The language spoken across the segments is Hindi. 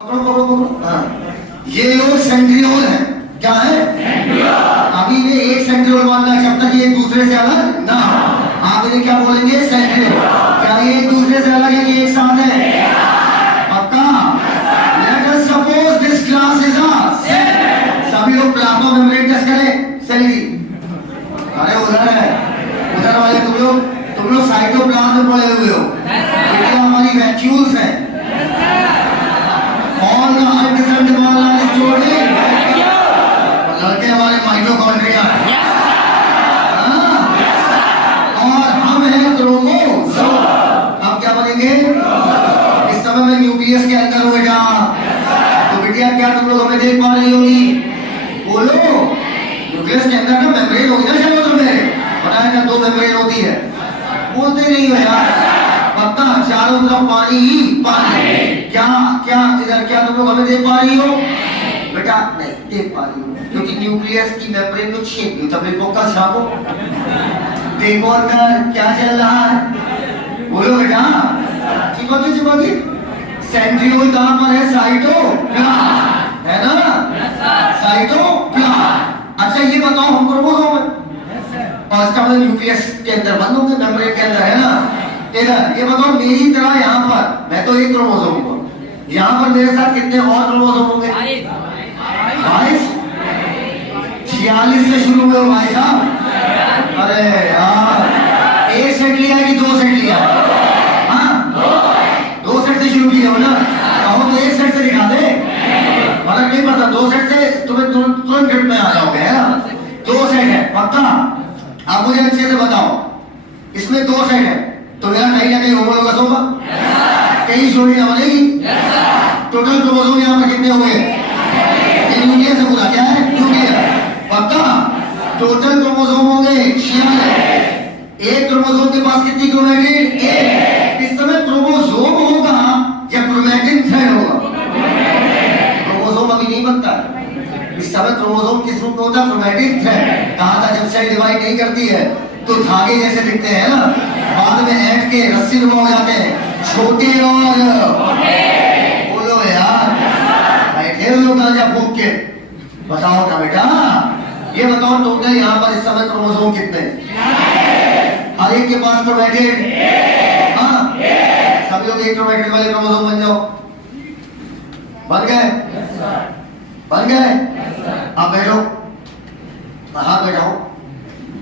ये लोग सेंट्रियोल है। क्या है? अभी ये एक सेंट्रियोल मानना है जब तक ये एक दूसरे से अलग ना हो। आप इन्हें क्या बोलेंगे? सेंट्रियोल। क्या ये एक दूसरे से अलग है कि एक साथ है? पक्का? Let us suppose this class is a cell. सभी लोग प्लाज्मा मेम्ब्रेन टेस्ट करें सेल की। अरे उधर है, उधर वाले तुम लोग साइटोप्लाज्म में पड़े हुए हो। ये हमारी वैक्यूल्स है। और लड़के हमारे माइटोकॉन्ड्रिया हैं। और हम हैं क्रोमोसोम। हम क्या बनेंगे? इस समय मैं न्यूक्लियस के अंदर हूँ बेटा। तो बेटिया क्या तुम लोग हमें देख पा रही होगी? बोलो। न्यूक्लियस के अंदर ना मेम्ब्रेन होगी ना, चलो तुम्हें बताया क्या? दो मेम्ब्रेन होती है। बोलते नहीं हो यार। पक्का? चारों तरफ पानी ही पानी। क्या क्या इधर क्या तुम लोग हमें देख पा रही हो? बेटा नहीं देख पा रही हो, क्योंकि न्यूक्लियस की मेम्ब्रेन में छेद नहीं। तब देखो का छापो, देखो अंदर क्या चल रहा है। बोलो बेटा। चिपकी सेंट्रियोल कहां पर है? साइटोप्लाज्म है ना? साइटोप्लाज्म। अच्छा ये बताओ, हम क्रोमोसोम है और इसका मतलब न्यूक्लियस के अंदर बंद होंगे, मेम्ब्रेन के अंदर है ना? इधर ये बताओ, मेरी तरह यहाँ पर मैं तो एक क्रोमोसोम हूँ, यहाँ पर मेरे साथ कितने और क्रोमोसोम होंगे? 22। 46 से शुरू हुए भाई साहब। अरे यार, एक सेट लिया कि दो सेट लिया? हाँ, दो सेट से शुरू किए हो ना? कहो तो एक सेट से दिखा दे। मतलब नहीं पता, दो सेट से तुम्हें तुरंत ग्रिप में आ जाओगे। है ना? दो सेट है पक्का? आप मुझे अच्छे से बताओ, इसमें दो सेट है तो मेरा कहीं ना कहीं होमोलोगस होगा, कहीं जोड़ियां बनेगी। टोटल क्रोमोसोम यहाँ पर कितने हुए? न्यूक्लियस है पूरा। क्या है? न्यूक्लियस। पक्का? टोटल क्रोमोसोम होंगे 46। एक क्रोमोसोम के पास कितनी क्रोमैटिन? एक। इस समय क्रोमोसोम होगा या क्रोमैटिन थ्रेड होगा? क्रोमोसोम अभी नहीं बनता। इस समय क्रोमोसोम किस रूप में होता है? Chromatin thread. कहा था जब सेल डिवाइड नहीं करती है तो धागे जैसे दिखते हैं ना, बाद में ऐंठ के रस्सी नुमा हो जाते हैं, छोटे और बोलो यार, बैठे हो लोग गांजा फूक के। बताओ ना बेटा, ये बताओ टोटल यहाँ पर इस समय क्रोमोसोम कितने? हर एक के पास क्रोमैटिन। हाँ, सभी लोग एक क्रोमैटिन वाले क्रोमोसोम बन जाओ। बन गए? बन गए? अब बैठो, हाँ बैठाओ।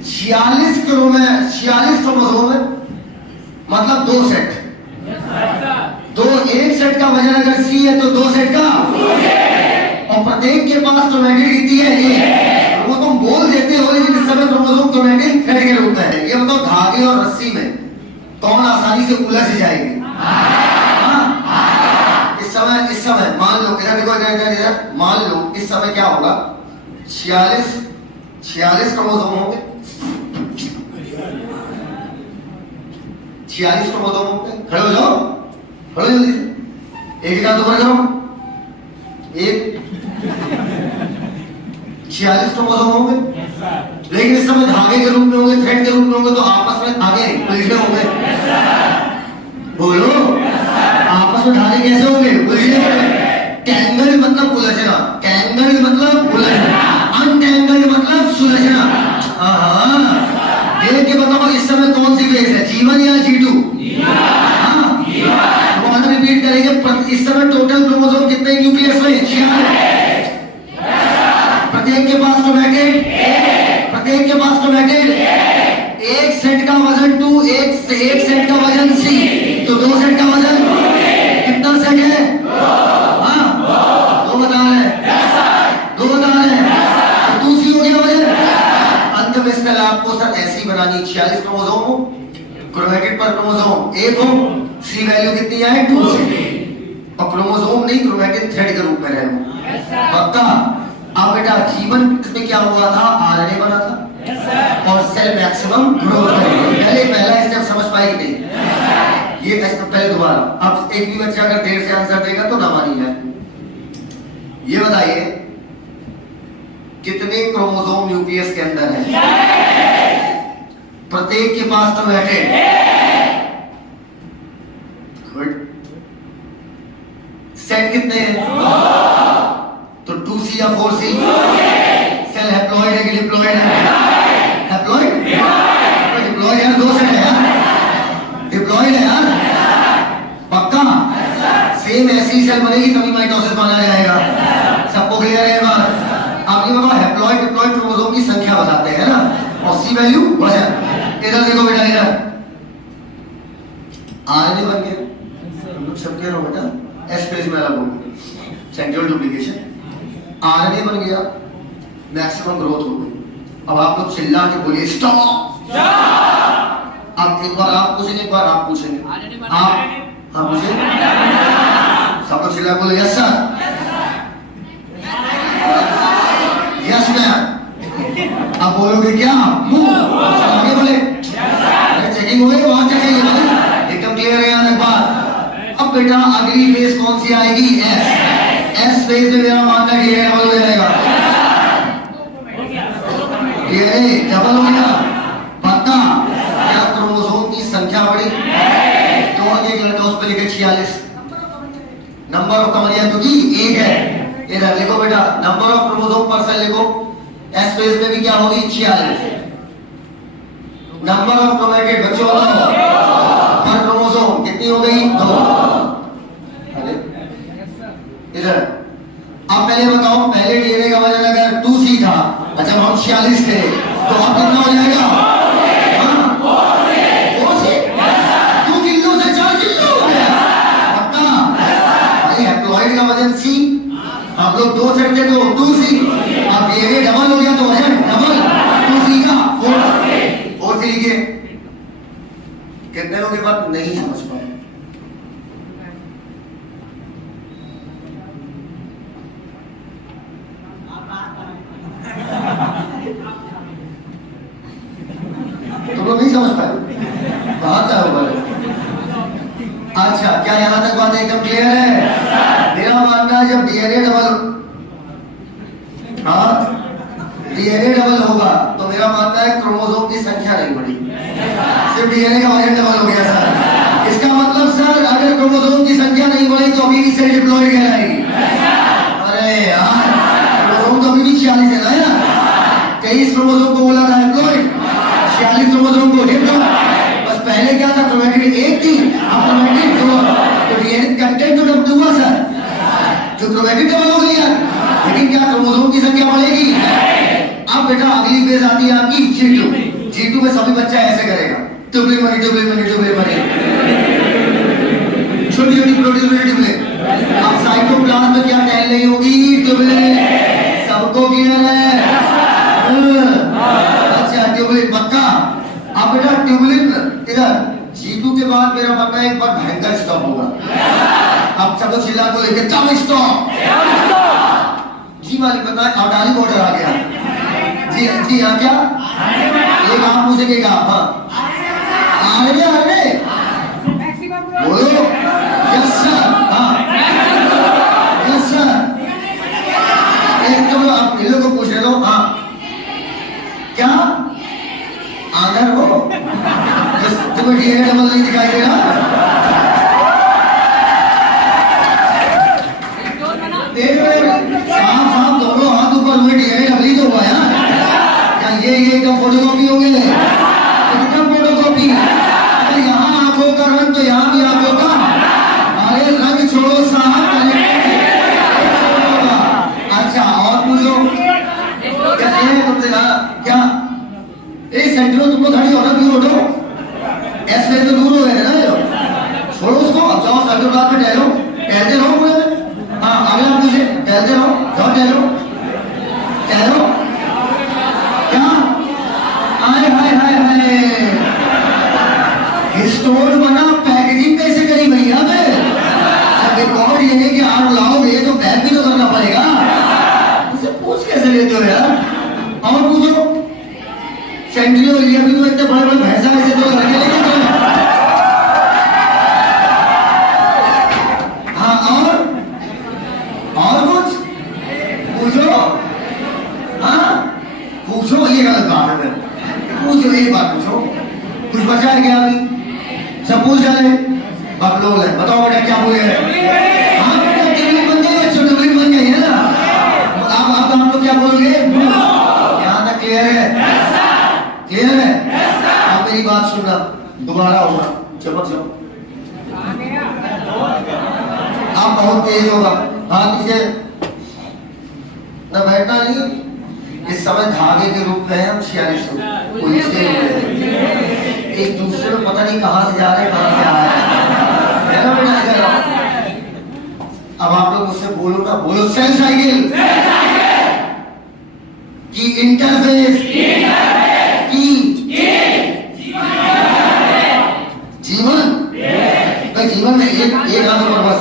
46 क्रोमोसोम है, मतलब दो सेट। दो एक सेट का वजन अगर C है तो दो सेट का, और प्रत्येक के पास क्रोमैटिन कितनी है? एक। वो तुम बोल देते हो, लेकिन इस समय क्रोमोसोम क्रोमैटिन थ्रेड के रूप में है। ये बताओ, धागे और रस्सी में कौन आसानी से उलझ जाएगी? इस समय मान लो, इधर देखो, इधर मान लो इस समय क्या होगा? 46 क्रोमोसोम होंगे। 46 क्रोमोसोम होंगे। खड़े हो जाओ, खड़े जल्दी से। एक हाथ ऊपर करो। एक 46 क्रोमोसोम होंगे, लेकिन इस समय धागे के रूप में होंगे, थ्रेड के रूप में होंगे, तो आपस में आगे उलझे होंगे। बोलो, आपस में धागे कैसे होंगे? उलझे होंगे। टैंगल मतलब उलझना, टैंगल मतलब उलझना, अनटैंगल मतलब सुलझना। देख के बताओ, इस समय कौन सी फेज है? G1 या G2? तो रिपीट करेंगे। इस समय टोटल क्रोमोसोम कितने न्यूक्लियस में? 46। प्रत्येक के पास क्रोमैटिन, प्रत्येक के पास क्रोमैटिन। एक सेट का वजन 2, एक सेट का वजन C, तो दो सेट का वजन कितना सेट है? दो बता रहे हैं। 2C हो गया वजन। अंत में इसका आपको सर ऐसी बनानी, 46 क्रोमोसोम हो, क्रोमैटिन पर क्रोमोसोम एक हो, C वैल्यू कितनी आए? 2 से, और क्रोमोसोम नहीं क्रोमैटिन थ्रेड के रूप में रहे हो। पक्का? अब बेटा जीवन में क्या हुआ था? आरएनए बना था और सेल मैक्सिमम ग्रोथ करेगी। पहला स्टेप समझ पाई कि नहीं? ये पहले दोबारा। अब एक भी बच्चा अगर देर से आंसर देगा तो ना मानी जाए। ये बताइए, कितने क्रोमोसोम न्यूक्लियस के अंदर है? प्रत्येक के पास क्रोमैटिन। गुड। सेट कितने हैं? तो 2C या 4C? सेल हैप्लॉइड है कि डिप्लॉइड है? हैप्लॉइड? डिप्लॉइड यार, 2 सेट है यार, डिप्लॉइड है यार, पक्का? सेम ऐसी सेल बनेगी तभी माइटोसिस माना जाएगा। सबको क्लियर है बात? आप ये बताओ, हैप्लॉइड डिप्लॉइड क्रोमोसोम की संख्या बताते हैं ना, और सी वैल्यू वजन। इधर देखो बेटा, इधर आरएनए बन गया, हम लोग सब कह रहे हो बेटा, एस फेज में अलग हो गया, सेंट्रल डुप्लीकेशन, आरएनए बन गया, मैक्सिमम ग्रोथ हो गई। अब आप लोग चिल्ला के बोलिए स्टॉप। अब एक बार आप पूछेंगे, एक बार आप पूछेंगे, आप हाँ पूछेंगे, सब लोग चिल्ला बोले यस सर, यस मैम। अब बोलोगे क्या? आगे बोले चेकिंग हो गई, वहां क्या चाहिए बोले, एकदम क्लियर है यार एक बात। अब बेटा अगली फेज कौन सी आएगी? एस। एस फेज में मेरा मानना डीएनए डबल हो जाएगा, डीएनए डबल हो गया, पक्का? क्या क्रोमोसोम की संख्या बढ़ी? तो एक लड़का उस पर लिखे 46, नंबर ऑफ कमरिया क्योंकि एक है। इधर लिखो बेटा, नंबर ऑफ क्रोमोसोम पर सेल लिखो, एस फेज में भी क्या होगी? 46। नंबर ऑफ क्रोमेटिड बच्चों बताओ पर क्रोमोसोम कितनी हो गई? 2। अरे इधर अब पहले बताओ, पहले डीएनए का वजन अगर 2C था, अच्छा हम 46 थे, तो अब कितना हो जाएगा? 2 किलो से 4 किलो हो गया, पक्का? अरे हैप्लॉइड का वजन C, आप लोग 2 सेट थे तो 2C, अब डीएनए डबल हो गया तो वजन डबल, 2C का 4C लिखिए। कितने लोग ये बात नहीं समझ पाए? तुम लोग नहीं समझ पाए? बात क्या होगा? अच्छा, क्या यहां तक बात एकदम क्लियर है? मेरा मानना है जब डीएनए डबल, हाँ डीएनए डबल होगा तो मेरा मानना है क्रोमोसोम की संख्या नहीं बढ़ी, सिर्फ डीएनए का वजन डबल हो गया सर। इसका मतलब सर अगर क्रोमोसोम की संख्या नहीं बढ़ी तो अभी भी सेल डिप्लॉइड कहलाएगी। अरे यार, क्रोमोसोम तो अभी भी 46 है ना यार, 23 क्रोमोसोम को बोला था हैप्लॉइड, 46 क्रोमोसोम को डिप्लॉइड। बस पहले क्या था, क्रोमैटिड एक थी, अब क्रोमैटिड 2, तो डीएनए कंटेंट तो डबल हुआ सर, जो क्रोमैटिड डबल हो गई यार, लेकिन क्या क्रोमोसोम की संख्या बढ़ेगी? अब बेटा अगली फेज आती है आपकी G2। G2 में सभी बच्चा ऐसे करेगा, tubulin money, tubulin money, tubulin money, छोटी छोटी प्रोटीन ट्यूबुलिन। अब साइटोप्लाज्म में क्या टहल रही होगी? ट्यूबुलिन। सबको क्लियर है? अच्छा ट्यूबुलिन पक्का। अब बेटा ट्यूबुलिन इधर G2 के बाद मेरा मानना है एक बार भयंकर स्टॉप होगा। अब सबको चिल्ला को लेके कम स्टॉप, जी वाली पता है, अवडाली बॉर्डर आ गया। जी जी यहाँ क्या? एक आप पूछेगा, हाँ आरएनए, आरएनए बोलो यस सर, हाँ यस सर। एक तो आप इन लोगों को पूछ रहे हो, हाँ क्या आदर हो? तुम्हें डीएनए डबल नहीं दिखाई दे रहा? साफ दोनों हाथ ऊपर हुए, डीएनए डबल ही तो हुआ यार। क्या ये एकदम फोटोकॉपी हो गए? एकदम फोटोकॉपी। अरे यहाँ आंखों का रंग तो यहाँ भी आंखों का, अरे रंग छोड़ो साहब। अच्छा और पूछो क्या तुमसे, क्या सेंट्रो तुमको खड़ी हो ना, दूर उठो, ऐसे तो दूर हो गए ना, जो छोड़ो उसको। अब जाओ साइटोप्लाज्म में टहलो, टहलते रहो पूरे में। हाँ अगला पूछे, टहलते रहो, जाओ टहलो, टहलो। क्या हाय हाय हाय हाय, स्टोर बना, पैकेजिंग कैसे करी भैया? जब रिकॉर्ड लेने के आड़ लाओगे तो पैक भी तो करना पड़ेगा, उसे पूछ कैसे लेते हो यार? और पूछो, सेंट्रियो लिया भी तो इतने बड़े बड़े भैंसा ऐसे तो लड़के लेके चले। हाँ और कुछ पूछो, हाँ पूछो, ये गलत बात है। पूछो, एक बात पूछो, कुछ बचा है क्या? अभी सब पूछ डाले, आप लोग है, बताओ बेटा क्या बोले? हाँ बेटा होगा, दोबारा होगा, चमक जाओ। आप बहुत तेज होगा, हाथ नीचे न बैठना नहीं। इस समय धागे के रूप में हम 46 उलझे हुए एक दूसरे में, पता नहीं कहां से जा रहे हैं, कहां से आ रहे हैं ना बेटा। अब आप लोग मुझसे बोलो ना, बोलो सेल साइकिल की इंटरफेस की जीवन, भाई जीवन में एक हाथ पर बस।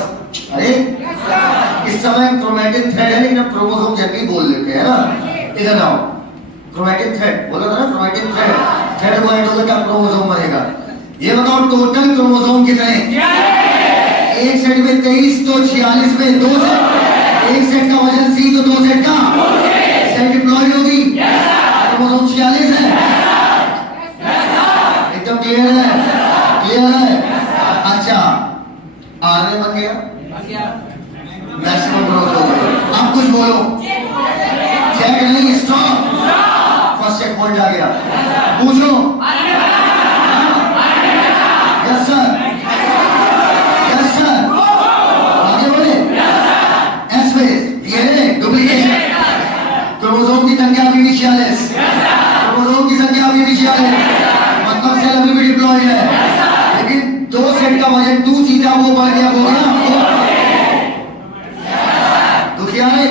अरे इस समय क्रोमैटिन थ्रेड है, लेकिन अब क्रोमोसोम जनरली बोल लेते हैं ना। इधर आओ, क्रोमैटिन थ्रेड बोला था ना, क्रोमैटिन थ्रेड को ऐड होकर क्या क्रोमोसोम बनेगा। ये बताओ टोटल क्रोमोसोम कितने हैं? एक सेट में 23, तो 46 में 2 सेट, एक सेट का वजन C, तो 2 सेट का सेट डिप्लॉयड होगी। क्रोमोसोम 46 है, एकदम क्लियर है, क्लियर है। अच्छा, आरएनए बन गया, मैक्सिमम ग्रोथ हो गई। आप कुछ बोलो, चेक नहीं, स्टॉप, फर्स्ट चेक पॉइंट आ गया। पूछो, यस सर, यस सर, आगे बोले। S phase, DNA duplication, chromosome की संख्या अभी भी 46, क्रोमोसोम की संख्या अभी भी 46, मतलब सेल अभी भी डिप्लॉयड है, लेकिन 2 सेट का वजन 2 सीधा वो बढ़ गया, हो गया दुखिया है।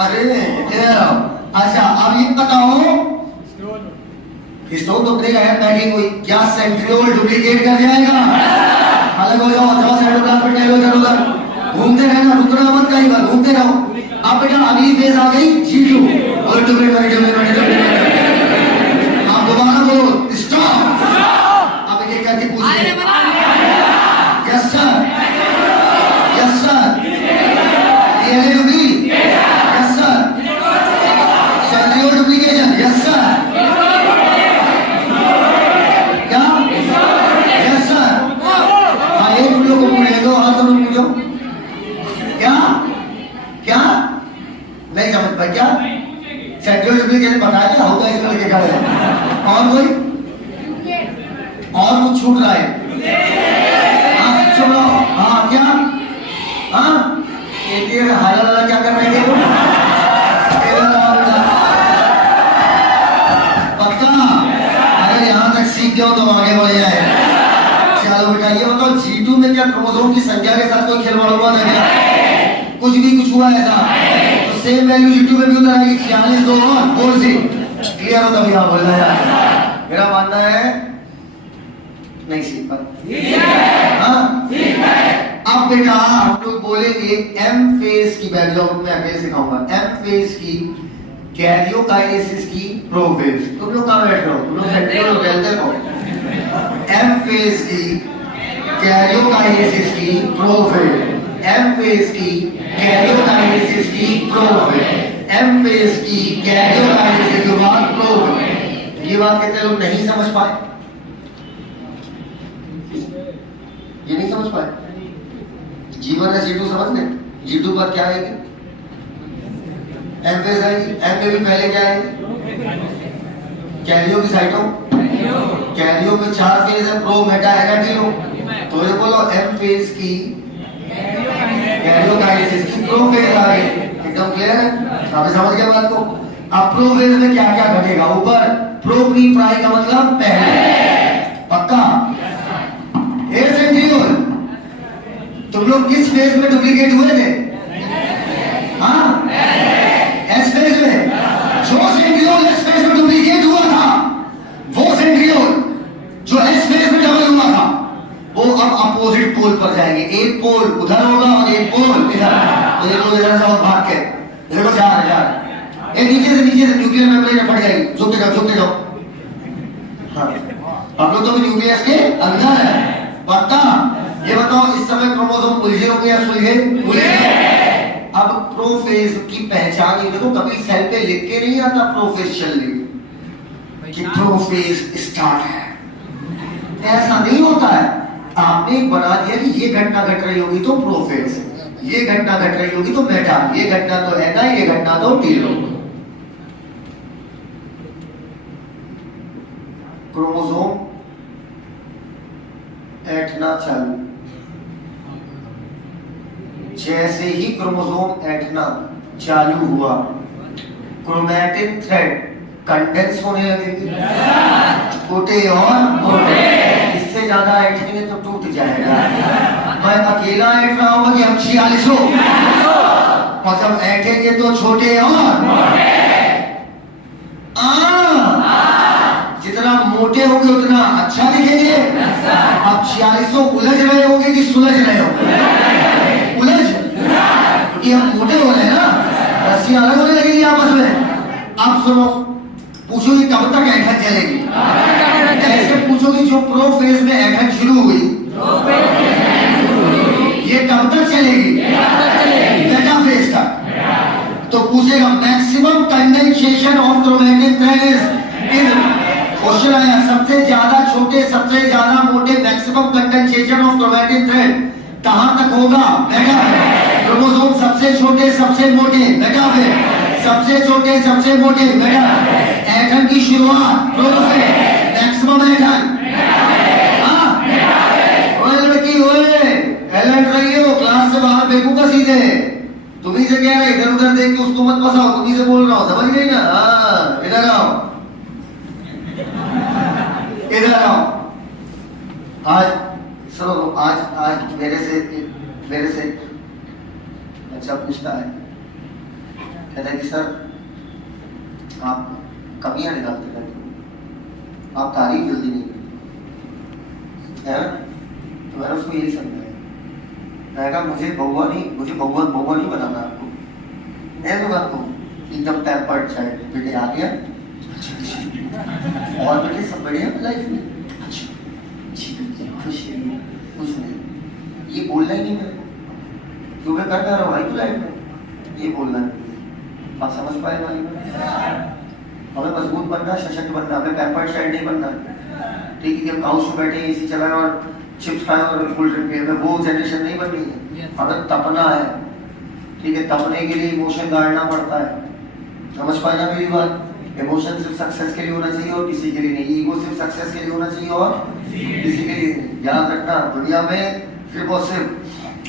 अरे अच्छा, अब ये बताओ, हिस्टोन तो अपने का पैकिंग हुई, क्या सेंट्रियोल डुप्लीकेट कर जाएगा? अलग हो जाओ, जाओ साइटोप्लाज्म पे इधर उधर घूमते रहना, रुकना मत, कहीं बार घूमते रहो। अब बेटा अगली फेज आ गई G2, और आप दोबारा बोलो स्टॉप। अब एक करके पूछिए, yes sir, yes sir, DNA duplication, yes sir, centriole duplication, yes sir, क्या, यस सर। हाँ, एक लोग को पूछ दो, हाँ तुम पूछो, क्या क्या नहीं समझ पाए, क्या सेंट्रियोल डुप्लीकेशन बताया क्या होता है, इसमें लिखा है। और कोई और कुछ छूट रहा है? हाँ चलो, हाँ क्या, हाँ हाल क्या कर रहे थे पक्का? अगर यहाँ तक सीख जाओ तो आगे बढ़ जाए। चलो बेटा, ये बताओ G2 में क्या क्रोमोसोम की संख्या के साथ कोई खिलवाड़ हुआ था क्या? कुछ भी कुछ हुआ ऐसा? तो सेम वैल्यू G2 में भी उधर आएगी, 46 2 और 4 से क्लियर हो, तभी आप बोलना यार। मेरा मानना है नहीं सीख पाए। हाँ अब बेटा हम लोग बोलेंगे एम फेज की, बैठ जाओ, मैं अकेले सिखाऊंगा। एम फेज की कैरियोकाइनेसिस की प्रोफेज, तुम लोग कहाँ बैठ रहे हो? तुम लोग सेंट्रियोल कहते हो। एम फेज की कैरियोकाइनेसिस की प्रोफेज, एम फेज की कैरियोकाइनेसिस की प्रोफेज, एम फेज की कैरियोकाइनेसिस के बाद प्रोफेज। ये बात कितने लोग नहीं समझ पाए? ये नहीं समझ पाए? जीवन है G2 समझ में, G2 पर क्या आएगी? एम फेज आएगी। एम में भी पहले क्या आएगी? कैरियो की साइटों, कैरियो में 4 फेज है, प्रो मेटा एनाटिलो। तो ये बोलो एम फेज की कैरियोकाइनेसिस की प्रो फेज आ गई। एकदम क्लियर है, आप समझ गए बात को? अब प्रो फेज में क्या क्या घटेगा? ऊपर प्रो प्री प्राई का मतलब पहले, पक्का? ए सेंट्रियोल, तुम लोग किस फेज में डुप्लीकेट हुए थे? हाँ, एस फेज में। जो सेंट्रियोल एस फेज में डुप्लीकेट हुआ था, वो सेंट्रियोल जो एस फेज में डबल हुआ था, वो अब अपोजिट पोल पर जाएंगे। एक पोल उधर होगा और एक पोल इधर। तो ये लोग इधर से और भाग के देखो जा रहे, नीचे से न्यूक्लियर मेम्ब्रेन फट जाएगी। झुकते जाओ, झुकते जाओ। हाँ, हम लोग तो न्यूक्लियस के अंदर है, पक्का? ये बताओ इस समय क्रोमोसोम उलझे होंगे या सुलझे? उलझे। अब प्रोफेज की पहचान ये देखो, कभी सेल पे लिख के नहीं आता प्रोफेज चल कि प्रोफेज स्टार्ट है, ऐसा नहीं होता है। आपने बना दिया कि ये घटना घट रही होगी तो प्रोफेज, ये घटना घट रही होगी तो मेटा, ये घटना तो एना, ये घटना तो टीलो। क्रोमोसोम ऐंठना चालू। जैसे ही क्रोमोसोम ऐंठना चालू हुआ, क्रोमैटिन थ्रेड कंडेंस होने लगेगी, छोटे और मोटे। इससे ज्यादा ऐंठेंगे तो टूट जाएगा। मैं अकेला ऐंठ रहा हूँ कि हम 46 हो, और जब ऐंठेंगे तो छोटे और जितना मोटे होंगे उतना अच्छा दिखेंगे। अब 46 उलझ रहे होंगे कि सुलझ रहे होंगे? उलझ, क्योंकि हम मोटे हो रहे हैं ना, रस्सियां अलग होने लगेगी आपस में। अब सुनो, पूछो कि कब तक ऐंठन चलेगी? ऐसे पूछो कि जो प्रो फेज में ऐंठन शुरू हुई ये कब तक चलेगी? बेटा फेज तक। तो पूछेगा maximum condensation of chromatin thread in, question आया सबसे ज्यादा छोटे सबसे ज्यादा मोटे maximum condensation of chromatin thread कहां तक होगा? बेटा क्रोमोसोम सबसे छोटे सबसे मोटे, बेटा सबसे छोटे सबसे मोटे, बेटा ऐंठन की शुरुआत प्रो से, मैक्सिमम ऐंठन। ओए लड़की ओए, अलर्ट रही हो, क्लास से बाहर फेंकूंगा सीधे। तुम्ही से कह रहा है, इधर उधर देख के उसको मत फंसाओ, तुम्ही से बोल रहा हूं, समझ गई ना? हाँ, इधर आओ, इधर आओ। आज सुनो, आज मेरे से अच्छा पूछता है, कहता है कि सर आप कमियां निकालते रहते हो, आप तारीफ जल्दी नहीं करते है। तो मैंने उसको यही समझाया, मैं कहा मुझे बउआ नहीं बनाना आपको। मैं तो आपको एकदम पैम्पर्ड चाइल्ड, बेटे आ गया और बेटे सब बढ़िया लाइफ में, खुश कुछ नहीं, ये बोलना ही नहीं मेरे को, जो मैं करता रहा भाई लाइफ में, ये बोलना नहीं। आप समझ पाए भाई? हमें मजबूत बनना, सशक्त बनना, हमें पैम्पर्ड चाइल्ड नहीं बनना। ठीक है, काउच में बैठे एसी चलाए और चिप्स खाए और कोल्ड ड्रिंक पिए, वो जनरेशन नहीं बननी है। हमें तपना है, ठीक है, तपने के लिए इमोशन गाड़ना पड़ता है। समझ पाए ना मेरी बात? इमोशन सिर्फ सक्सेस के लिए होना चाहिए और किसी के लिए नहीं, ईगो सिर्फ सक्सेस के लिए होना चाहिए और किसी के लिए नहीं। याद रखना, दुनिया में सिर्फ और सिर्फ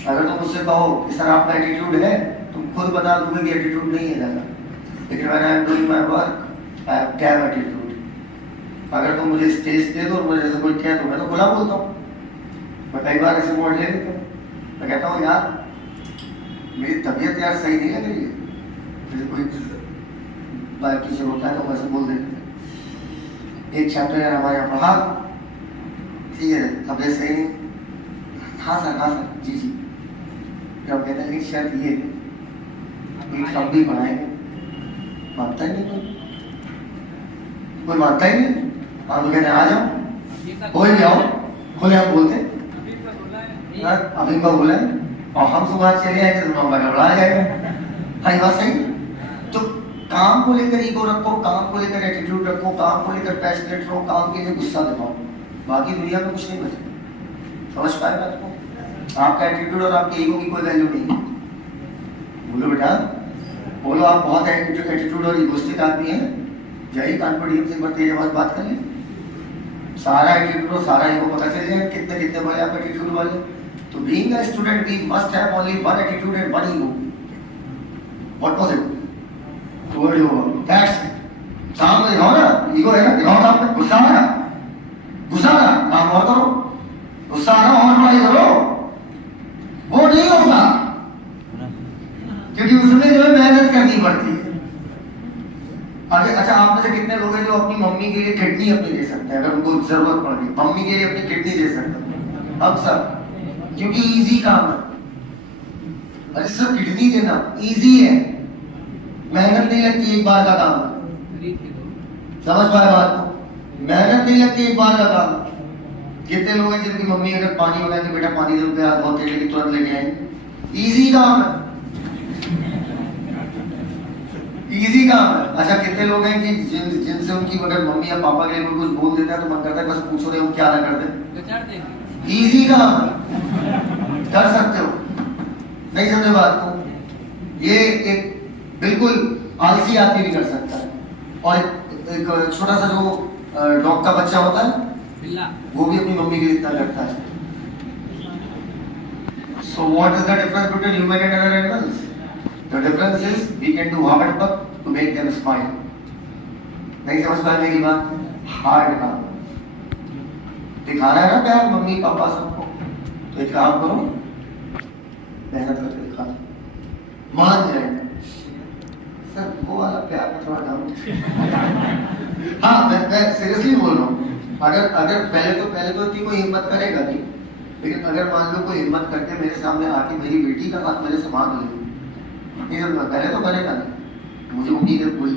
अगर तुम मुझसे कहो कि सर आपका एटीट्यूड है, तुम खुद बता दोगे कि एटीट्यूड नहीं है दादा, लेकिन when I am doing my work I have dam attitude. अगर तुम मुझे स्टेज दे दो और मुझे जैसे कोई कहे तो मैं तो खुला बोलता हूँ। मैं कई बार ऐसे मोड़ ले लेता हूँ, मैं कहता हूँ यार मेरी तबीयत यार सही नहीं लग रही है, मुझे कोई बाकी से होता है तो वैसे बोल देते। एक चैप्टर यार हमारे यहाँ पढ़ा, ठीक है, तबीयत सही नहीं, हाँ सर जी जब कहते हैं कि शायद ये एक शब्द भी पढ़ाएंगे, मानता ही नहीं कोई मानता ही नहीं। हाँ तो कहते हैं आ जाओ, कोई भी आओ, खुले हम बोलते अभी को बोले और हम सुबह चले आए तो मामला गड़बड़ा जाएगा। हाँ ये बात सही। तो काम को लेकर ईगो रखो, काम को लेकर एटीट्यूड रखो, काम को लेकर पैशनेट रहो, काम के लिए गुस्सा दिखाओ, बाकी दुनिया में कुछ नहीं बचेगा। समझ पाए बात को? आपका एटीट्यूड और आपके ईगो की कोई वैल्यू नहीं है। बोलो बेटा बोलो, आप बहुत एटीट्यूड और ईगोस्टिक आदमी हैं, यही कॉन्फिडेंस से बढ़ते तेज आवाज बात कर ले, सारा एटीट्यूड और सारा ईगो पता चल जाए कितने कितने बड़े आप एटीट्यूड वाले। तो being a student we must have only one attitude and one ego. What was it? Word ego, facts सामने दिखाओ ना, ईगो है ना, दिखाओ आप में गुस्सा आ रहा, काम और करो, गुस्सा आ रहा और पढ़ाई करो, वो नहीं होगा क्योंकि उसमें जो है मेहनत करनी पड़ती है। आगे अच्छा, आप में से कितने लोग हैं जो अपनी मम्मी के लिए किडनी अपनी दे सकते हैं, अगर उनको जरूरत पड़ गई मम्मी के लिए अपनी किडनी दे सकते हैं? अब सब, क्योंकि इजी काम है। अरे सर किडनी देना इजी है, मेहनत नहीं लगती, एक बार का काम है। समझ पाए बात को? मेहनत नहीं लगती, एक बार का काम। कितने लोग हैं जिनकी मम्मी अगर पानी मंगाए तो बेटा पानी दे रुपया बहुत तेज लेके तुरंत लेके आएंगे, इजी काम है, इजी काम है। अच्छा कितने लोग हैं कि जिनसे उनकी अगर मम्मी या पापा के लिए कुछ बोल देता है तो मन करता है बस पूछो रहे हो क्या ना कर दे, इजी काम कर सकते हो। नहीं समझे बात को? ये एक बिल्कुल आलसी आदमी भी कर सकता है। और एक छोटा सा जो डॉग का बच्चा होता है, वो भी अपनी मम्मी के लिए इतना करता है। So what is the difference between human and other animals? The difference is we can do hard work to make them smile. नहीं समझ पाए मेरी बात? हार्ड काम दिखा रहा है ना प्यार मम्मी पापा सबको, तो एक काम करो, मेहनत करके दिखा दो, मान जाए। सर वो वाला प्यार में थोड़ा डाउट। हाँ मैं सीरियसली बोल रहा हूँ, अगर पहले तो इतनी कोई हिम्मत करेगा नहीं, लेकिन अगर मान लो कोई हिम्मत करके मेरे सामने आके मेरी बेटी का बात मेरे से मांग ले, पहले तो करेगा नहीं, मुझे उम्मीद है कोई,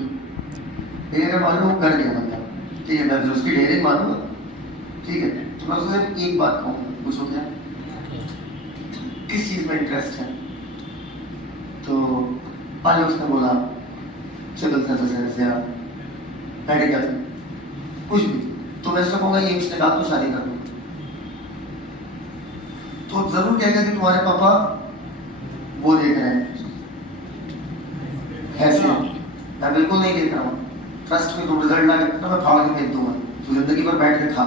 लेकिन अगर मान लो वो कर दिया बंदा, ठीक है, मैं उसकी ढेरे मानूंगा, ठीक है, तो मैं उससे एक बात कहूँगा, पूछो क्या किस चीज में इंटरेस्ट है, तो मान लो उसने बोला सिविल सर्विसेज या मेडिकल कुछ भी, तो मैं उससे कहूँगा ये इसने कहा तो शादी कर लो, तो जरूर कहेगा कि तुम्हारे पापा वो देख रहे हैं, ऐसे मैं बिल्कुल नहीं देख रहा हूँ, ट्रस्ट में, तुम रिजल्ट ना देखना मैं फाड़ के फेंक दूंगा, तू जिंदगी भर बैठ के खा,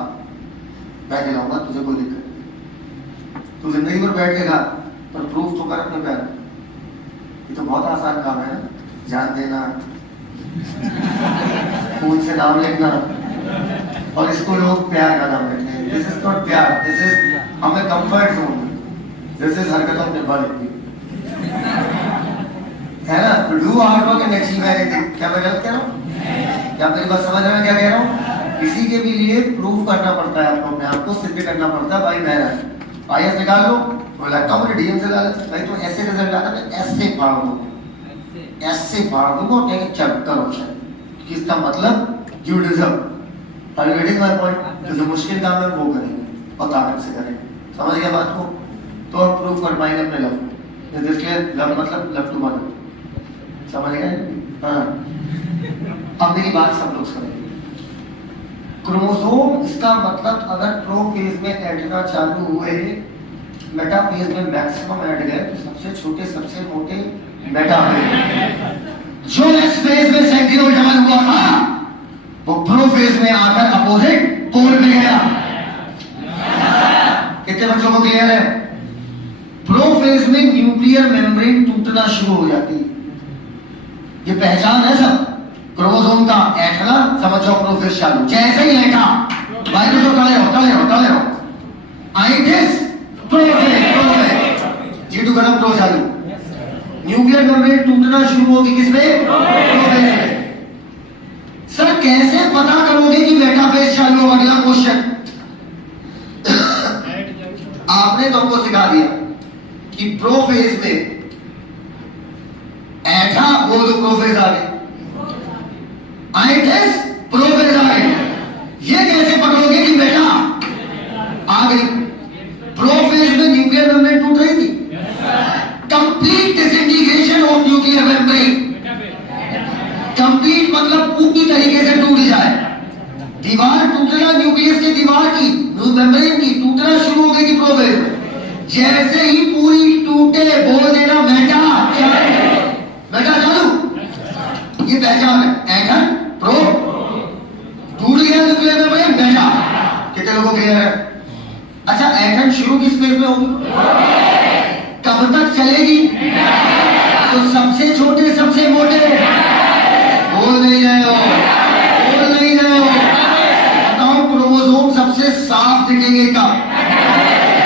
मैं खिलाऊंगा तुझे, कोई दिक्कत नहीं, तू जिंदगी भर बैठ के खा, पर प्रूफ तो कर अपने पैर। ये तो बहुत आसान काम है ना, जान देना, खून से नाम लिखना, और इसको लोग प्यार का नाम रखते हैं। दिस इज नॉट प्यार, दिस इज हमें कंफर्ट जोन, दिस इज हरकतों में बल है ना, do hard work and achieve anything. क्या मैं गलत कह रहा हूँ? क्या मेरी बात समझ रहे हैं क्या कह रहा हूँ? किसी के भी लिए प्रूव करना पड़ता है, आपको अपने आप को सिद्ध करना पड़ता है, भाई मैं आईएएस निकाल लो, वो लगता है मुझे डीएम से लालच, भाई तो ऐसे रिजल्ट आता है, ऐसे फाड़ दूंगा, ऐसे फाड़ दूंगा और कहेंगे चल करो शायद, किसका मतलब you deserve. Are you getting my point? तो जो मुश्किल काम है वो करेंगे और ताकत से करेंगे, समझ गया बात को? तो हम प्रूव कर पाएंगे अपने लव, इसलिए लव मतलब लव टू वन, समझ गए? हाँ, अब मेरी बात सब लोग समझेंगे। क्रोमोसोम, इसका मतलब अगर प्रोफेज में ऐंठना चालू हुए, मेटाफेज में मैक्सिमम ऐंठ गए, तो सबसे छोटे सबसे मोटे मेटाफेज, जो एस फेज में सेंट्रियोल डबल हुआ था, वो प्रोफेज में आकर अपोजिट पोल में गया। कितने बच्चों को क्लियर है? प्रोफेज में न्यूक्लियर मेम्ब्रेन टूटना शुरू हो जाती है, ये पहचान है सब क्रोमोसोम का, ऐठना समझ जाओ प्रोफेज चालू, जैसे ही ऐठा भाई तो तले हो आइटिस प्रोफेज, जी टू गरम प्रो चालू, न्यूक्लियर मेम्ब्रेन टूटना शुरू होगी किसमें? प्रोफेज में। सर कैसे पता करोगे कि मेटाफेज चालू होगा? अगला क्वेश्चन, आपने तो हमको सिखा दिया कि प्रोफेज में ऐठा वो तो प्रोफेज आ गए, आइटिस प्रोफेज आ गए, ये कैसे पकड़ोगे कि बेटा आ गई? प्रोफेज में न्यूक्लियर मेम्ब्रेन टूट रही थी, complete disintegration of nuclear membrane, complete मतलब पूरी तरीके से टूट जाए, दीवार टूटना, न्यूक्लियस की दीवार की, मेम्ब्रेन की टूटना शुरू हो गई थी प्रोफेज में, जैसे ही पूरी टूटे बोल देना बेटा चालू, ये पहचान है, ऐठन प्रो टूट गया न्यूक्लियर मेम्ब्रेन बेटा। कितने लोगों को क्लियर है? अच्छा, ऐठन शुरू किस फेज में होगी, कब तक चलेगी? तो सबसे छोटे सबसे मोटे, बोल नहीं रहे हो, बताओ क्रोमोसोम सबसे साफ दिखेंगे कब?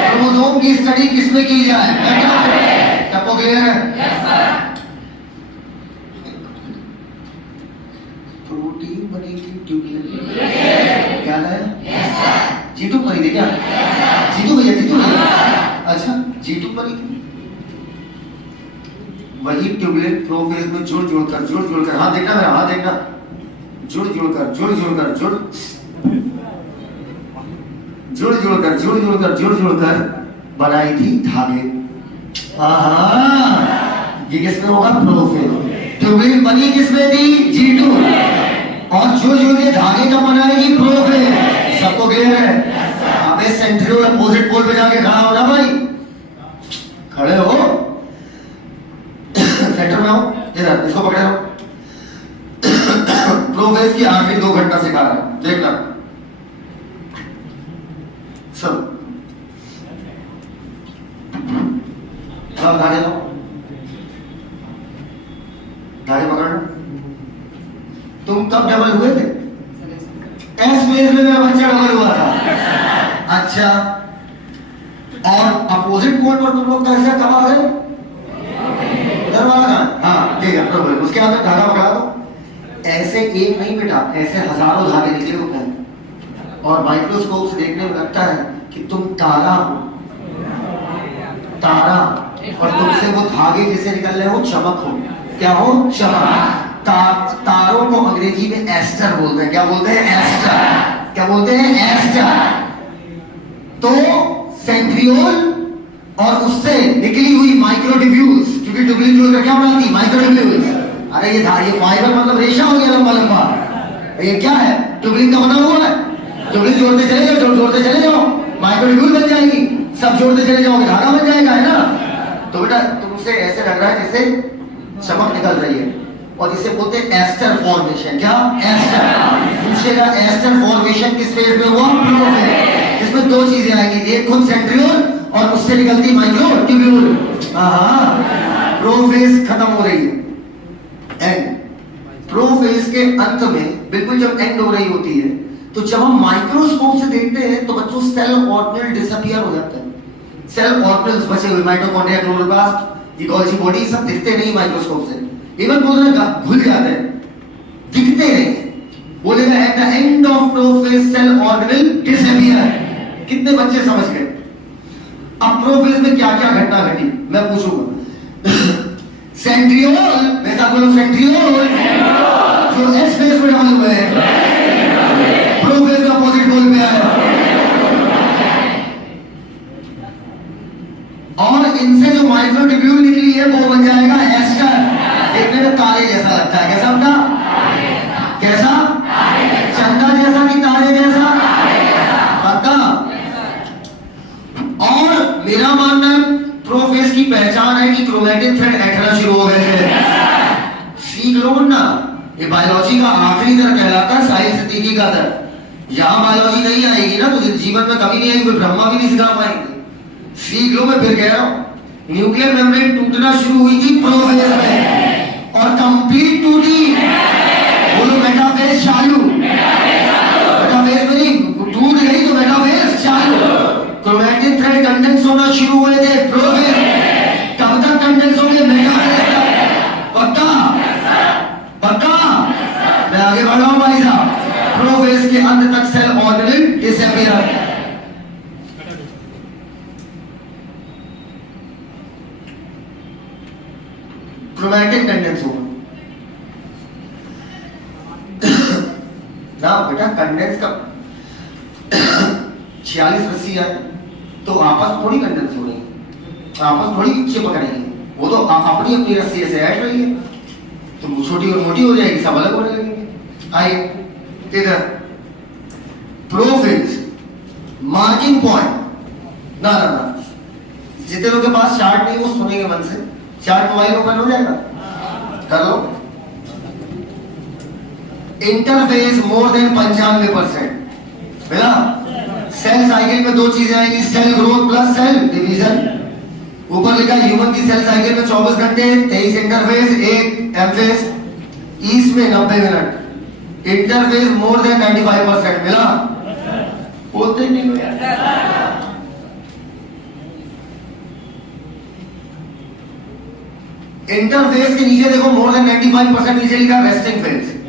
क्रोमोसोम की स्टडी किसमें की जाए? सबको क्लियर है? प्रोटीन बनेगी ट्यूबुलर, क्या है? जीटू बनी थी क्या? जीटू भैया, अच्छा जीटू बनी थी, वही ट्यूबुलर प्रोफेज में जुड़ कर, हाँ देखना मेरा, हाँ देखना, जुड़ कर बनाई थी धागे। ये किसमें होगा? प्रोफेज। ट्यूबुलर बनी किसमें थी? G2, और जुड़ के धागे का बनाएगी प्रोफेज। सबको क्लियर है? अबे सेंट्रियोल अपोजिट पोल पे जाके खड़ा हो ना भाई, खड़े हो, सेंटर में हो, इसको पकड़े हो। प्रोफेज की आखिरी 2 घंटा सिखा रहा है, देखना। बताओ धागे लो, धागे पकड़ना। तुम कब डबल हुए थे? एस फेज में मेरा बच्चा डबल हुआ था। अच्छा, और अपोजिट पोल पर तुम लोग कैसे कब आ गए? इधर वाला कहां? हाँ ठीक है, प्रॉब्लम। उसके बाद में धागा पकड़ा दो। ऐसे एक नहीं बेटा, ऐसे हजारों धागे निकले होते हैं और माइक्रोस्कोप से देखने में लगता है कि तुम तारा हो, तारा, और तुमसे वो धागे जैसे निकल रहे हो चमक हो। क्या हो? चमक। तारों को अंग्रेजी में एस्टर बोलते हैं। क्या बोलते हैं? एस्टर। क्या बोलते हैं? एस्टर। तो सेंट्रियोल और उससे निकली हुई माइक्रोट्यूब्यूल्स, क्योंकि ट्यूबुलिन जो क्या बनाती? माइक्रोट्यूब्यूल्स। अरे ये फाइबर मतलब रेशा हो गया लंबा लंबा। ये क्या है? ट्यूबुलिन का बना हुआ है। ट्यूबुलिन जोड़ते चले जाओ, जोड़ते चले जाओ, माइक्रोट्यूब्यूल बन जाएगी। सब जोड़ते चले जाओगे, धागा बन जाएगा, है ना? तो बेटा तुमसे ऐसे लग रहा है जैसे चमक निकल रही है, और इसे बोलते हैं एस्टर फॉर्मेशन। क्या? एस्टर। पूछेगा एस्टर फॉर्मेशन किस फेज में हुआ? प्रोफेज। इसमें दो चीजें आएंगी, एक खुद सेंट्रियोल और उससे निकलती माइक्रोट्यूब्यूल। प्रोफेज खत्म हो रही है, एंड। प्रोफेज के अंत में बिल्कुल जब एंड हो रही होती है, तो जब हम माइक्रोस्कोप से देखते हैं तो बच्चों सेल ऑर्गेनेल डिसअपीयर हो जाते हैं। सेल ऑर्गेनेल्स बचे हुए, माइटोकॉन्ड्रिया, क्लोरोप्लास्ट, गोल्गी बॉडी, सब दिखते नहीं माइक्रोस्कोप से। इवन बोल रहे भूल जाते हैं, दिखते नहीं। बोलेगा at the end of prophase cell organelle disappear. कितने बच्चे समझ गए? अब प्रोफेज में क्या क्या घटना घटी मैं पूछूंगा। सेंट्रियोल, मेरे साथ बोलो सेंट्रियोल, जो एस फेज में डाले हुए हैं, प्रोफेज का अपोजिट पोल पे है, और इनसे जो माइक्रोट्यूब्यूल निकली है वो बन जाएगा एस्टर। देखने में तारे जैसा लगता है। कैसा लगता? कैसा? चंदा जैसा कि तारे जैसा? पता। और मेरा मानना है प्रोफेज की पहचान है कि क्रोमैटिन थ्रेड ऐठना शुरू हो गए थे। सीख लो ना, ये बायोलॉजी का आखिरी दर कहलाता है, साहिल सिद्दीकी का दर। यहां बायोलॉजी नहीं आएगी ना तो जीवन में कभी नहीं आएगी, कोई ब्रह्मा भी नहीं सिखा पाएंगे। सीख लो, मैं फिर कह रहा हूं, न्यूक्लियर मेम्ब्रेन टूटना शुरू हुई थी प्रोफेज में और कंप्लीट टूटी। बोलो मेटाफेज चालू। मेटाफेज में नहीं, टूट गई तो मेटाफेज चालू। क्रोमैटिन थ्रेड कंडेंस होना शुरू हुए थे प्रोफेज। कब तक कंडेंस होंगे? मेटाफेज तक। पक्का? पक्का? मैं आगे बढ़ रहा हूं भाई साहब। प्रोफेज के अंत तक cell organelle disappear. Chromatin condense होगा ना बेटा। कंडेंस का 46 रस्सी है तो आपस थोड़ी कंडेंस हो रही है, आपस थोड़ी चिपक रही है। वो तो अपनी अपनी रस्सी से ऐड रही है, तो छोटी और मोटी हो जाएगी, सब अलग होने लगेंगे। आइए इधर प्रोफेज मार्किंग पॉइंट। ना ना ना, जितने लोगों के पास चार्ट नहीं वो सुनेंगे मन से। चार्ट मोबाइल ओपन हो जाएगा, कर लो। Interface more than 95%। मिला? सेल साइकिल में दो चीजें आएंगी, cell growth plus cell division. ऊपर लिखा ह्यूमन की सेल साइकिल में 24 घंटे, 23 इंटरफेस, 1 एमफेस, ईस्ट में 90 मिनट। Interface more than 95%। मिला? बोलते नहीं हो यार। इंटरफेस के नीचे देखो मोर देन 95% नीचे लिखा रेस्टिंग फेज।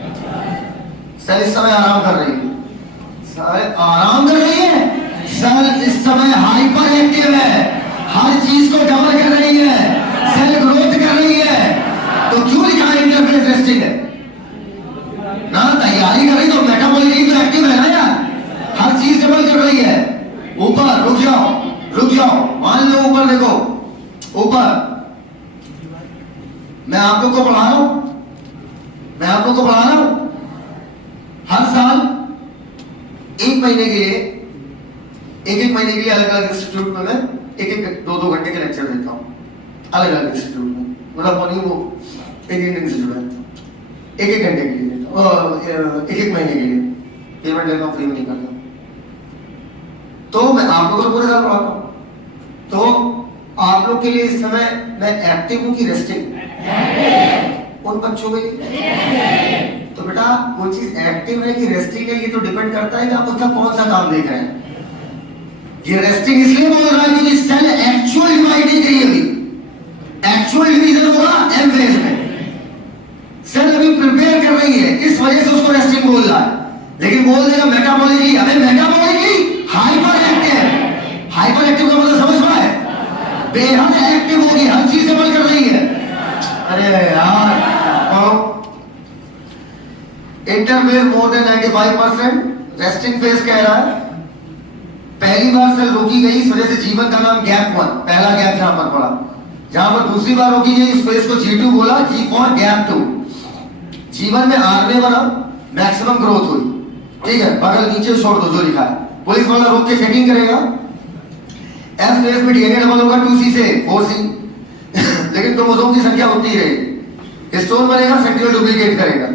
सेल इस समय आराम कर रही है, सेल आराम कर रही है। सेल इस समय हाइपर एक्टिव है, हर चीज को कवर कर रही है, सेल ग्रोथ कर रही है। तो क्यों लिखा है इंटरफेस रेस्टिंग है? ना तैयारी कर रही तो मेटाबॉलिज्म तो एक्टिव है ना यार, हर चीज डबल कर रही है। ऊपर रुक जाओ, रुक जाओ, मान लो ऊपर देखो, ऊपर मैं आप लोग को पढ़ा रहा हूं, मैं आप लोग को पढ़ा रहा हूं। हर साल 1 महीने के लिए, एक महीने के लिए अलग अलग इंस्टीट्यूट में मैं एक 2-2 घंटे के लेक्चर देता हूं, अलग अलग इंस्टीट्यूट में। मतलब वो इंडियन इंस्टीट्यूट है, 1-1 घंटे के लिए देता हूं, 1-1 महीने के लिए पेमेंट लेता हूं, फ्री में नहीं करता। तो मैं आप लोगों को पूरे साल पढ़ाता हूं, तो आप लोग के लिए इस समय मैं एक्टिव हूं कि रेस्टिंग? उन बच्चों के लिए तो बेटा वो चीज एक्टिव है कि रेस्टिंग है, ये तो डिपेंड करता है कि आप उसका कौन सा काम देख रहे हैं। ये रेस्टिंग इसलिए बोल रहा है क्योंकि सेल एक्चुअल डिवाइड नहीं करी अभी, एक्चुअल डिवीजन होगा एम फेज में। सेल अभी प्रिपेयर कर रही है, इस वजह से उसको रेस्टिंग बोल रहा है। लेकिन बोल देगा मेटाबॉलिक, अबे metabolic hyper active, hyper active का मतलब समझ पा है, बेहद एक्टिव होगी, हर चीज अमल कर रही है। अरे यार interface more than 95%, resting phase कह रहा है। पहली बार सेल रोकी गई, इस वजह से जीवन का नाम गैप 1, पहला गैप जहां पर पड़ा। जहां पर दूसरी बार रोकी गई, इस फेज को G2 बोला, G फॉर गैप 2। जीवन में आरने बना, मैक्सिमम ग्रोथ हुई, ठीक है, बगल नीचे छोड़ दो जो लिखा है, पुलिस वाला रोक के चेकिंग करेगा। एस फेज में डीएनए डबल होगा 2C से 4C लेकिन क्रोमोसोम की संख्या उतनी ही रहेगी। हिस्टोन बनेगा, सेंट्रियोल डुप्लीकेट करेगा।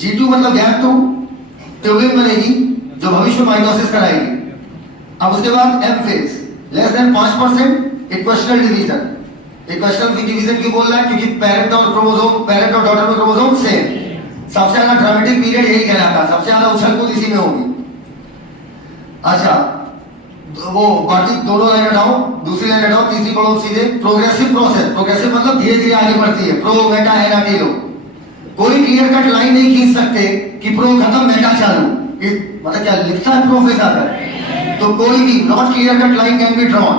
G2 मतलब गैप 2, ट्यूबलिन बनेगी जो भविष्य में माइटोसिस कराएगी। अब उसके बाद M phase, less than 5%, equational division. Equational division क्यों बोल रहा है? क्योंकि पेरेंट और क्रोमोसोम, पेरेंट और डॉटर में क्रोमोसोम सेम। सबसे ज्यादा ड्रामेटिक पीरियड यही कहलाता है, सबसे ज्यादा उछल कूद इसी में होगी। अच्छा, वो बाकी दोनों लाइन हटाओ, दूसरी लाइन हटाओ, तीसरी पढ़ो सीधे। प्रोग्रेसिव प्रोसेस, प्रोग्रेसिव मतलब धीरे धीरे आगे बढ़ती है। प्रो मेटा एना टी लो, कोई क्लियर कट लाइन नहीं खींच सकते कि प्रो खत्म मेटा चालू, मतलब क्या लिखता है प्रो फेज आकर, तो कोई भी not clear cut line can be drawn.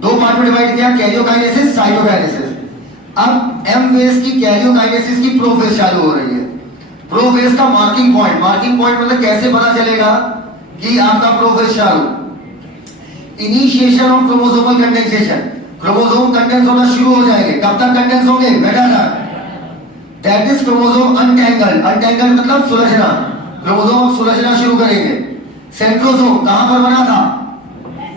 दो पार्ट में डिवाइड किया, कैरियोकाइनेसिस, साइटोकाइनेसिस। अब एम फेज की कैरियोकाइनेसिस की प्रो फेज चालू हो रही है। प्रो फेज का मार्किंग पॉइंट, मार्किंग पॉइंट मतलब कैसे पता चलेगा कि आपका प्रो फेज चालू? Initiation of chromosomal condensation, chromosome condense होना शुरू हो जाएंगे। कब तक कंडेंस होंगे? मेटा तक। That is chromosome untangle, untangle मतलब सुलझना, क्रोमोसोम सुलझना शुरू करेंगे। सेंट्रोसोम कहां पर बना था?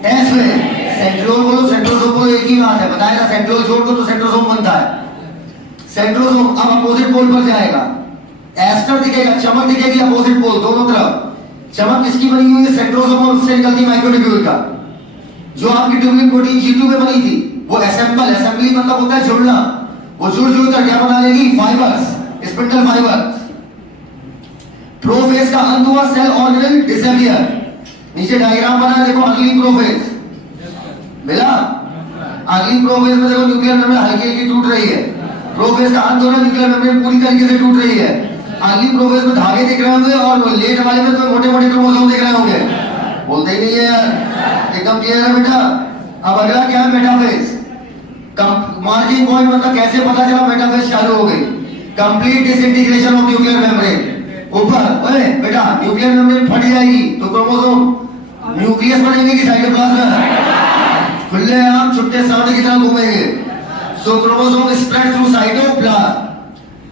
एस में। सेंट्रियोल बोलो, सेंट्रोसोम बोलो, एक ही बात है, बताया ना, सेंट्रियोल जोड़ दो तो सेंट्रोसोम बनता है। सेंट्रोसोम अब अपोजिट पोल पर जाएगा, एस्टर दिखेगा, चमक दिखेगी अपोजिट पोल दोनों तरफ। चमक किसकी बनी हुई है? सेंट्रोसोम और उससे निकलती माइक्रोट्यूब्यूल का। जो आपकी ट्यूबुलिन प्रोटीन G2 में बनी थी वो असेंबल, असेंबली मतलब होता है जुड़ना, वो जुड़ कर क्या बना लेगी? Fibres, spindle fibres. प्रोफेज का अंत हुआ, सेल ऑर्गेनल डिसअपियर। नीचे डायग्राम बना देखो, अगली प्रोफेज मिला। अगली प्रोफेज में देखो न्यूक्लियर मेम्ब्रेन हल्की हल्की टूट रही है। प्रोफेज का अंत हो रहा है, न्यूक्लियर मेम्ब्रेन पूरी तरीके से टूट रही है। अगली प्रोफेज में धागे दिख रहे होंगे और वो लेट वाले में तो मोटे मोटे क्रोमोसोम दिख रहे होंगे। बोलते ही नहीं है यार, एकदम क्लियर है बेटा। अब अगला क्या है? मेटाफेज। मार्किंग पॉइंट मतलब कैसे पता चला मेटाफेज चालू हो गई? Complete disintegration of nuclear membrane. ऊपर ओए बेटा, न्यूक्लियर मेम्ब्रेन फट जाएगी तो क्रोमोसोम न्यूक्लियस बनेंगे कि साइटोप्लाज्म? खुले आम छुट्टे सांड की तरह घूमेंगे। So chromosome spread through cytoplasm.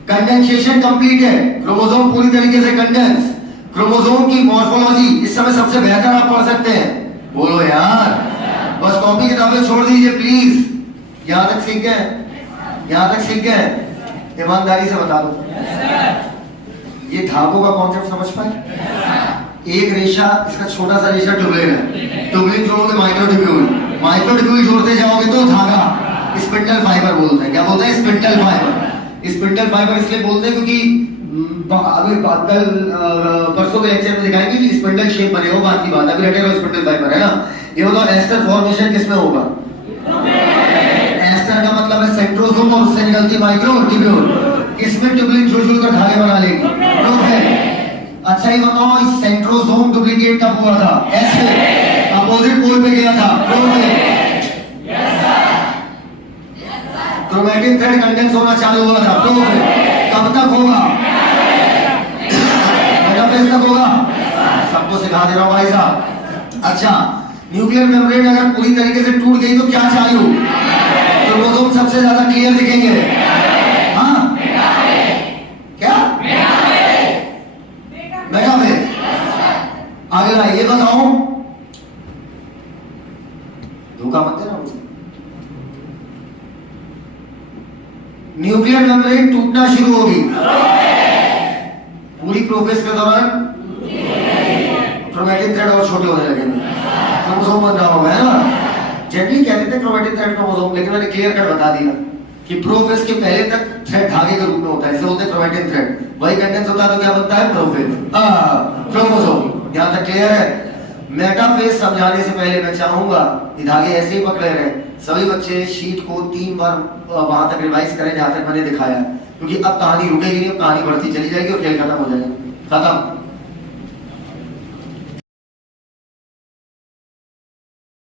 Condensation complete है, क्रोमोसोम पूरी तरीके से कंडेंस। क्रोमोसोम की मॉर्फोलॉजी इस समय सबसे बेहतर आप पढ़ सकते हैं। बोलो यार, बस कॉपी किताबें छोड़ दीजिए प्लीज। यहां तक सीख गए? यहां तक सीख गए? ईमानदारी से बता दो, ये धागों का कॉन्सेप्ट समझ पाए? एक रेशा, इसका छोटा सा रेशा ट्यूबलिन है, ट्यूबलिन जोड़ोगे माइक्रोट्यूब्यूल, माइक्रोट्यूब्यूल जोड़ते जाओगे तो धागा, स्पिंडल फाइबर बोलते हैं। क्या बोलते हैं? Spindle fibre. स्पिंडल फाइबर इसलिए बोलते हैं क्योंकि अभी कल परसों के लेक्चर में दिखाएंगे कि स्पिंडल शेप बने हो, बात की बात, अभी रटेगा स्पिंडल फाइबर है ना। ये बताओ एस्टर फॉर्मेशन किसमें होगा? एस्टर का मतलब है सेंट्रोसोम और उससे निकलती माइक्रोट्यूब्यूल, इसमें ट्यूबलिन जुड़ कर धागे बना लेगी। अच्छा ही बताओ, इस सेंट्रोसोम डुप्लीकेट कब हुआ था? ऐसे अपोजिट पोल पे गया था। क्रोमैटिन थ्रेड कंडेंस होना चालू हुआ था। कब तक होगा? मेटाफेज तक होगा। सबको सिखा दे रहा हूं भाई साहब। अच्छा, न्यूक्लियर मेम्ब्रेन अगर पूरी तरीके से टूट गई तो क्या चालू? क्रोमोसोम सबसे ज्यादा क्लियर दिखेंगे। हाँ क्या? मेटाफेज। अगला ये बताओ, धोखा मत देना मुझे। न्यूक्लियर मेम्ब्रेन टूटना शुरू होगी पूरी प्रोफेज के दौरान, क्रोमैटिन थ्रेड और छोटे होने लगेंगे, क्रोमोसोम बन रहा होगा, है ना। जनरली कहते थे क्रोमैटिन थ्रेड क्रोमोसोम, लेकिन मैंने क्लियर कट बता दिया कि प्रोफेज के पहले तक थ्रेड धागे के रूप में होता है, इसे बोलते हैं क्रोमैटिन थ्रेड। वही कंडेंस होता है तो क्या बनता है? Prophase chromosome. यहां तक क्लियर है? मेटाफेज समझाने से पहले मैं चाहूंगा कि धागे ऐसे ही पकड़े रहे। सभी बच्चे शीट को 3 बार वहां तक रिवाइज करें जहां तक मैंने दिखाया, क्योंकि अब कहानी रुकेगी नहीं, अब कहानी बढ़ती चली जाएगी और खेल खत्म हो जाएगा। खत्म।